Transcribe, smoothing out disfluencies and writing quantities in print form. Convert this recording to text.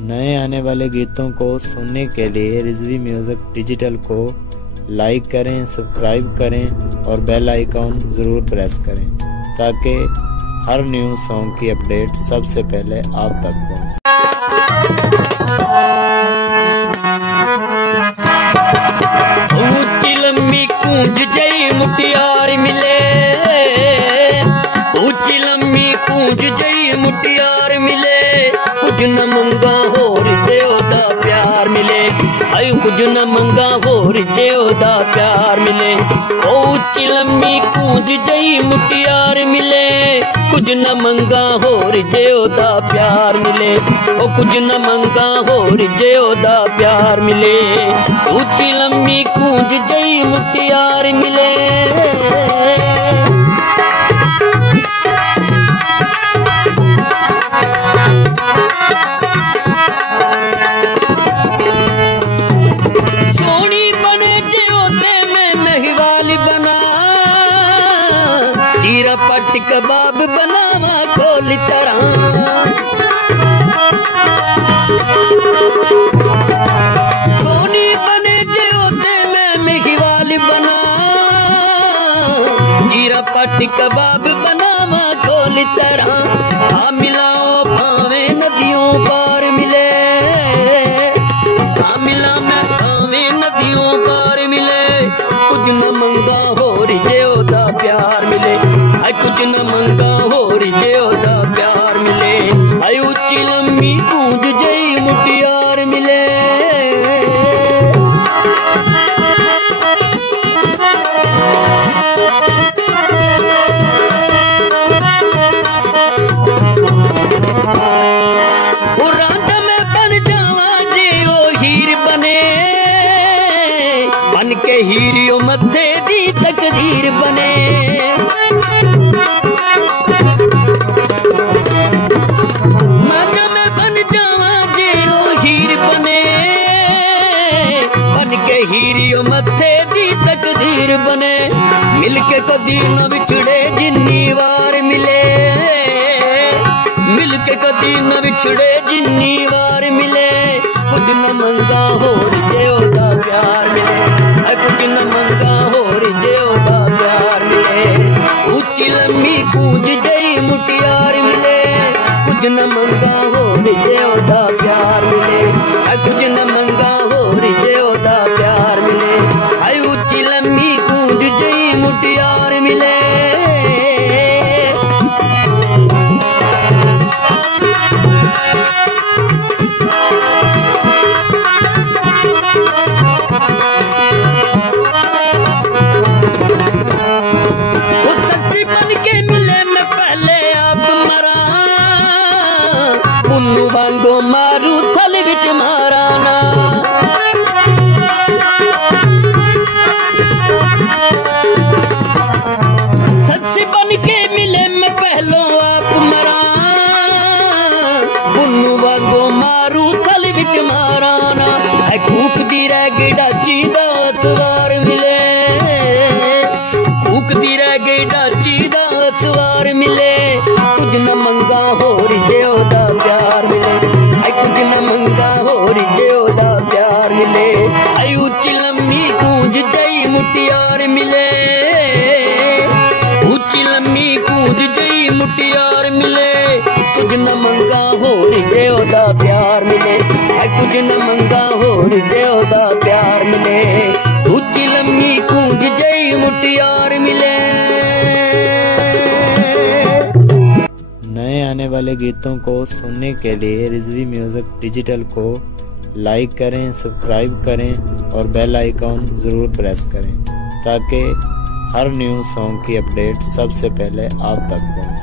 नए आने वाले गीतों को सुनने के लिए रिजवी म्यूजिक डिजिटल को लाइक करें, सब्सक्राइब करें और बेल आइकॉन जरूर प्रेस करें ताकि हर न्यू सॉन्ग की अपडेट सबसे पहले आप तक पहुंचे। ऊंची लंबी कूंज जई मुटियार मिले, ऊंची लंबी कूंज जई मुटियार मिले, कुछ न मंगा होर देव दा प्यार मिले, आयु कुछ न मंगा होर देव दा प्यार मिले। ऊंची लंबी कूंज जई मुटियार मिले, कुछ न मंगा होर देव दा प्यार मिले, ओ कुछ न मंगा होर देव दा प्यार मिले। ऊंची लंबी कूंज जई मुटियार मिले। जीरा पट कबाब बनावा खोली तरह, सोनी बने जे मैं मिठी वाली बना, जीरा पट कबाब बनावा खोली तरह। आ मिलाओ भावे नदियों पार मिले, आ मिला मैं भावे नदियों पार मिले, कुछ न मंगा होर देव दा प्यार मिले, कुछ न मंगा होर देव दा प्यार मिले। आई ऊंची लंबी कूंज जई मुटियार मिले। रात में बन जावा जे ओ हीर बने, बन के हीरियो मथे दी तकदीर बने। हीरियो मथे दी तकदीर बने, मिलके कदी न बिछड़े जिन्नी बार मिले, मिलके कदी न बिछड़े जिन्नी बार मिले, कुछ न मंगा होर देव दा प्यार मिले, कुछ न मंगा होर देव दा प्यार मिले। ऊंची लंबी कूंज जई मुटियार मिले, कुछ न मंगा होर देव दा प्यार मिले, कुछ न मंगा होर देव दा प्यार मिले। आई ऊंची लंबी कूंज जई मुटियार मिले। वो सच्ची बन के मिले मैं पहले आप मरा, पुन्नू वांगो मारू थल विच मारा ना। सच्ची बन के मिले मैं पहलो आप मरा, पुन्नू वांगो मारू थल विच मारा ना। कूक दी रह गई डाची दा सवार मिले, कूक दी रह गई डाची दा सवार मिले, कुछ न मंगा होर देव दा प्यार मिले, कुछ न मंगा होर देव दा प्यार मिले। आई ऊंची लंबी कूंज जई मुटियार मिले, ऊंची लंबी कूंज जई मुटियार मिले, कुछ न मंगा होर देव दा प्यार मिले, कुछ न मंगा होर देव दा प्यार मिले। ऊंची लंबी कूंज जई मुटियार मिले। नए आने वाले गीतों को सुनने के लिए रिजवी म्यूजिक डिजिटल को लाइक करें, सब्सक्राइब करें और बेल आइकॉन जरूर प्रेस करें ताकि हर न्यू सॉन्ग की अपडेट सबसे पहले आप तक पहुंचे।